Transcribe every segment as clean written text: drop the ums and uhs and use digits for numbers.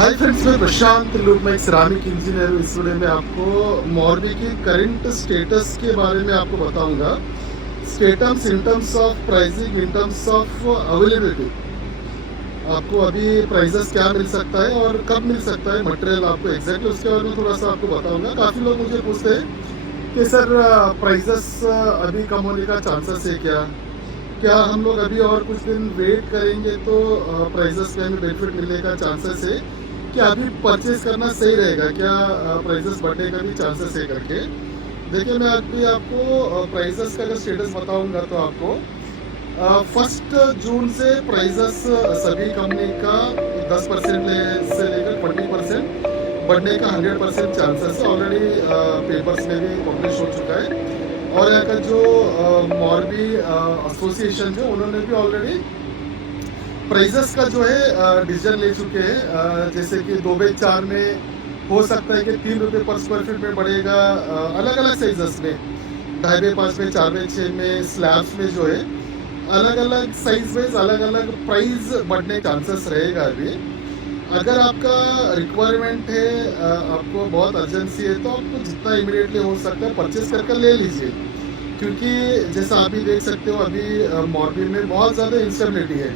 Hi friends, मैं प्रशांत loop मैं एक सिरामिक इंजीनियर हूँ। इस वीडियो में आपको मॉर्बी की करंट स्टेटस के बारे में आपको बताऊंगा। स्टेटम्स in terms of pricing, in terms of availability, आपको अभी प्राइसेस क्या मिल सकता है और कब मिल सकता है मटेरियल, आपको एग्जैक्टली उसके बारे में थोड़ा सा आपको बताऊंगा। काफ़ी लोग मुझे पूछते हैं कि सर प्राइसेस अभी कम होने का चांसेस है क्या, क्या हम लोग अभी और कुछ दिन वेट करेंगे तो प्राइसेस में हमें बेनिफिट मिलने का चांसेस है, क्या अभी परचेज करना सही रहेगा, क्या प्राइसेस बढ़ने का भी चांसेस है करके। देखिए, मैं अभी आपको प्राइसेस का अगर स्टेटस बताऊंगा तो आपको 1 जून से प्राइसेस सभी कंपनी का 10% से लेकर 20% बढ़ने का 100% चांसेस है। ऑलरेडी पेपर्स में भी पब्लिश हो चुका है। और यहाँ का जो मॉर्बी एसोसिएशन है, उन्होंने भी ऑलरेडी प्राइसेस का जो है डिसीजन ले चुके हैं। जैसे कि 2 बाई 4 में हो सकता है कि 3 रुपये पर स्क्वायर फीट में बढ़ेगा, अलग अलग साइजेस में 2.5 बाई 5 में, 4 बाई 6 में, स्लैब्स में जो है अलग अलग साइज वाइज अलग अलग प्राइस बढ़ने का चांसेस रहेगा अभी। अगर आपका रिक्वायरमेंट है, आपको बहुत अर्जेंसी है, तो आपको जितना इमीडिएटली हो सकता है परचेस करके ले लीजिए। क्योंकि जैसा आप भी देख सकते हो, अभी मॉर्बी में बहुत ज़्यादा इंस्टेबिलिटी है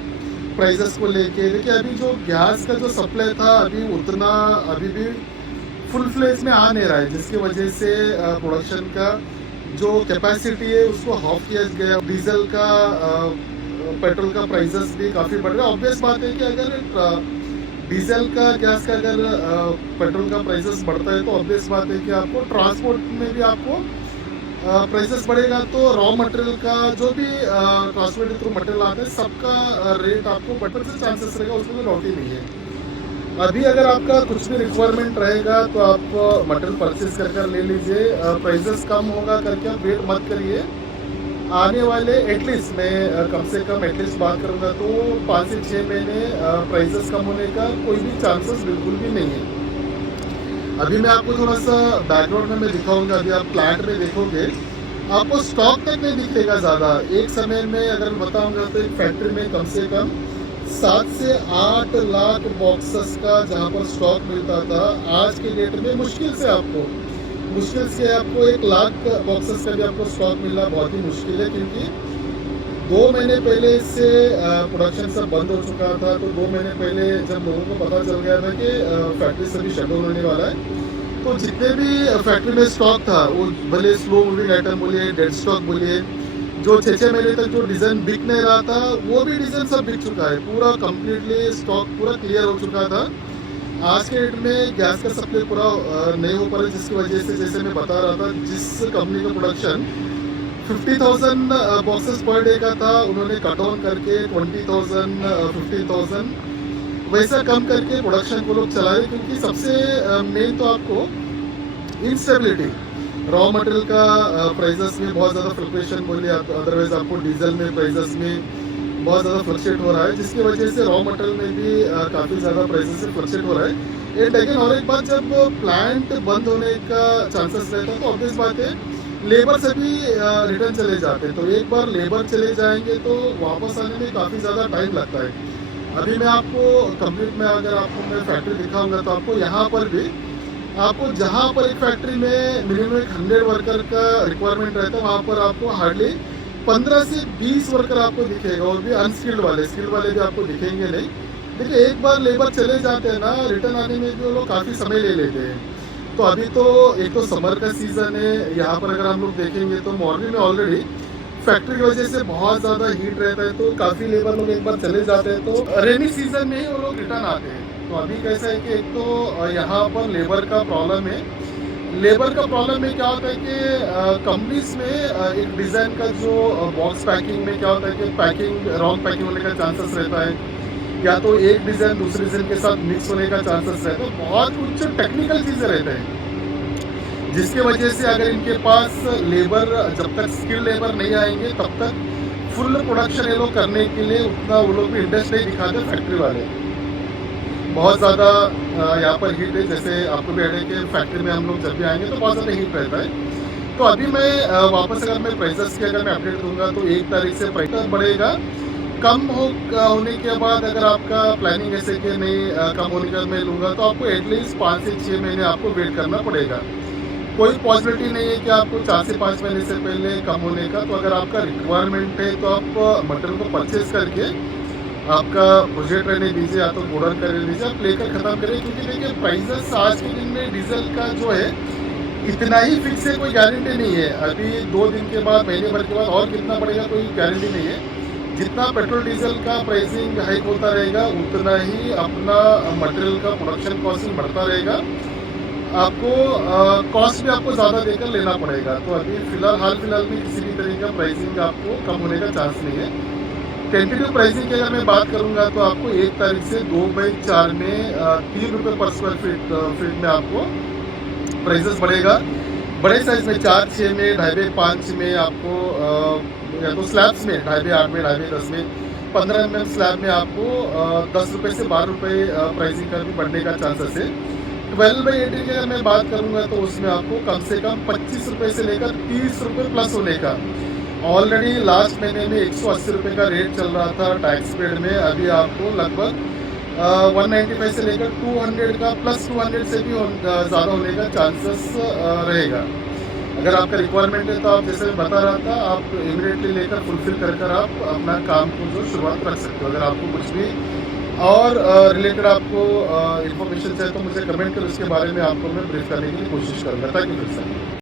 प्राइसेस को लेके। देखिए, अभी जो गैस का जो सप्लाई था अभी उतना अभी भी फुल फ्लेज में आ नहीं रहा है, जिसकी वजह से प्रोडक्शन का जो कैपेसिटी है उसको हाफ किया गया। डीजल का पेट्रोल का प्राइसेस भी काफ़ी बढ़ रहा है। ऑब्वियस बात है कि अगर डीजल का, गैस का, अगर पेट्रोल का प्राइसेस बढ़ता है तो ऑब्वियस बात है कि आपको ट्रांसपोर्ट में भी आपको प्राइसेस बढ़ेगा। तो रॉ मटेरियल का जो भी ट्रांसपोर्ट के थ्रू मटेरियल आता है, सबका रेट आपको बढ़ने से चांसेस रहेगा, उसमें कोई डाउट ही नहीं है। अभी अगर आपका कुछ भी रिक्वायरमेंट रहेगा तो आप मटेरियल परचेज कर ले लीजिए। प्राइसेस कम होगा करके आप वेट मत करिए। आने वाले एटलीस्ट मैं कम से कम एटलीस्ट बात करूँगा तो 5 से 6 महीने प्राइसेस कम होने का कोई भी चांसेस बिल्कुल भी नहीं है। अभी मैं आपको थोड़ा सा बैकग्राउंड में मैं दिखाऊंगा। अभी आप प्लांट में देखोगे, आपको स्टॉक तक नहीं दिखेगा ज़्यादा। एक समय में अगर मैं बताऊंगा तो एक फैक्ट्री में कम से कम 7 से 8 लाख बॉक्सेस का जहाँ पर स्टॉक मिलता था, आज के डेट में मुश्किल से आपको 1 लाख बॉक्सेस का भी आपको स्टॉक मिलना बहुत ही मुश्किल है। क्योंकि 2 महीने पहले इससे प्रोडक्शन सब बंद हो चुका था। तो 2 महीने पहले जब लोगों को पता चल गया था कि फैक्ट्री सभी शट डाउन होने वाला है, तो जितने भी फैक्ट्री में स्टॉक था, वो भले स्लो मूविंग आइटम बोलिए, डेड स्टॉक बोलिए, जो 6 महीने तक जो डिज़ाइन बिक नहीं रहा था, वो भी डिज़ाइन सब बिक चुका है। पूरा कंप्लीटली स्टॉक पूरा क्लियर हो चुका था। आज के डेट में गैस का सप्लाई पूरा नहीं हो पा रहा, जिसकी वजह से जैसे मैं बता रहा था, जिस कंपनी का प्रोडक्शन 50,000 बॉक्सेस पर डे का था, उन्होंने कट ऑन करके 20,000 15,000 वैसा कम करके प्रोडक्शन को लोग चला रहे। क्योंकि सबसे मेन तो आपको इंस्टेबिलिटी, रॉ मटेरियल का प्राइसेस में बहुत ज़्यादा फ्लक्चुएशन बोलिए, अदरवाइज आपको डीजल में प्राइसेस में बहुत ज़्यादा फ्लक्चुएट हो रहा है, जिसकी वजह से रॉ मटेरियल में भी काफ़ी ज़्यादा प्राइसेस से फ्लक्चुएट हो रहा है। लेकिन और एक बात, जब प्लांट बंद होने का चांसेस रहता है तो ऑब्वियस बात है लेबर से भी रिटर्न चले जाते हैं। तो एक बार लेबर चले जाएंगे तो वापस आने में काफ़ी ज़्यादा टाइम लगता है। अभी मैं आपको कंप्लीट में अगर आपको मैं फैक्ट्री दिखाऊंगा तो आपको यहाँ पर भी, आपको जहाँ पर एक फैक्ट्री में मिनिमम 100 वर्कर का रिक्वायरमेंट रहता है, वहाँ पर आपको हार्डली 15 से 20 वर्कर आपको दिखेगा, और भी अनस्किल्ड वाले, स्किल्ड वाले भी आपको दिखेंगे नहीं। देखिए, एक बार लेबर चले जाते हैं ना, रिटर्न आने में भी वो लोग काफ़ी समय ले लेते हैं। तो अभी तो एक तो समर का सीज़न है, यहाँ पर अगर हम लोग देखेंगे तो मॉर्निंग में ऑलरेडी फैक्ट्री की वजह से बहुत ज़्यादा हीट रहता है, तो काफ़ी लेबर लोग एक बार चले जाते हैं, तो रेनी सीजन में ही वो लोग रिटर्न आते हैं। तो अभी कैसा है कि एक तो यहाँ पर लेबर का प्रॉब्लम है। लेबर का प्रॉब्लम में क्या होता है कि कंपनीज में एक डिज़ाइन का जो बॉक्स पैकिंग में क्या होता है कि पैकिंग रॉन्ग पैकिंग होने का चांसेस रहता है, या तो एक डिज़ाइन दूसरे डिज़ाइन के साथ मिक्स होने का चांसेस रहता है। बहुत कुछ टेक्निकल चीज़ें रहते हैं, जिसके वजह से अगर इनके पास लेबर, जब तक स्किल लेबर नहीं आएंगे तब तक फुल प्रोडक्शन ये लोग करने के लिए उतना वो लोग भी इंटरेस्ट नहीं दिखाते फैक्ट्री वाले। बहुत ज़्यादा यहाँ पर हीट है, जैसे आपको भी आइडिया कि फैक्ट्री में हम लोग जब भी आएंगे तो बहुत ज़्यादा हीट रहता है। तो अभी मैं वापस अगर मैं प्राइसेस की अगर मैं अपडेट दूंगा तो 1 तारीख से प्राइस बढ़ेगा कम होने के बाद अगर आपका प्लानिंग ऐसे कि नहीं कम होने के बाद मैं लूँगा, तो आपको एटलीस्ट 5 से 6 महीने आपको वेट करना पड़ेगा। कोई पॉसिबिलिटी नहीं है कि आपको 4 से 5 महीने से पहले कम होने का। तो अगर आपका रिक्वायरमेंट है तो आप मटेरियल को परचेज़ करके आपका प्रोजेक्ट रहने दीजिए, या तो ऑर्डर कर लीजिए, आप लेकर ख़त्म करिए। क्योंकि देखिए प्राइसेस आज के दिन में डीज़ल का जो है इतना ही फिक्स है, कोई गारंटी नहीं है। अभी 2 दिन के बाद, महीने भर के बाद और कितना बढ़ेगा कोई गारंटी नहीं है। जितना पेट्रोल डीजल का प्राइसिंग हाइक होता रहेगा, उतना ही अपना मटेरियल का प्रोडक्शन कॉस्ट बढ़ता रहेगा। आपको कॉस्ट भी आपको ज़्यादा देकर लेना पड़ेगा। तो अभी हाल फिलहाल में किसी भी तरह का प्राइसिंग आपको कम होने का चांस नहीं है। टेंटेटिव प्राइसिंग की अगर मैं बात करूँगा, तो आपको 1 तारीख से 2/4 में ₹3 पर स्क्वायर फीट में आपको प्राइसेस बढ़ेगा। बड़े साइज़ में 4, 6 में, 2.5, 5 में आपको या तो स्लैब्स में 2.5, 8 में, 2.5, 10 में, 15 mm स्लैब में आपको ₹10 से ₹12 प्राइसिंग का भी बढ़ने का चांसेस है। 12/18 की अगर मैं बात करूँगा, तो उसमें आपको कम से कम ₹25 से लेकर ₹30 प्लस होने का। ऑलरेडी लास्ट महीने में ₹180 का रेट चल रहा था टैक्स पेड में। अभी आपको लगभग 195 से लेकर 200 का, प्लस 200 से भी ज़्यादा होने का चांसेस रहेगा। अगर आपका रिक्वायरमेंट है, तो आप जैसे मैं बता रहा था, आप इमीडिएटली लेकर फुलफ़िल कर आप अपना काम को जो शुरुआत रख सकते हो। अगर आपको कुछ भी और रिलेटेड आपको इन्फॉर्मेशन चाहिए, तो मुझे कमेंट करें, उसके बारे में आपको मैं ब्रीफ करने की कोशिश करूँगा। Thank you sir.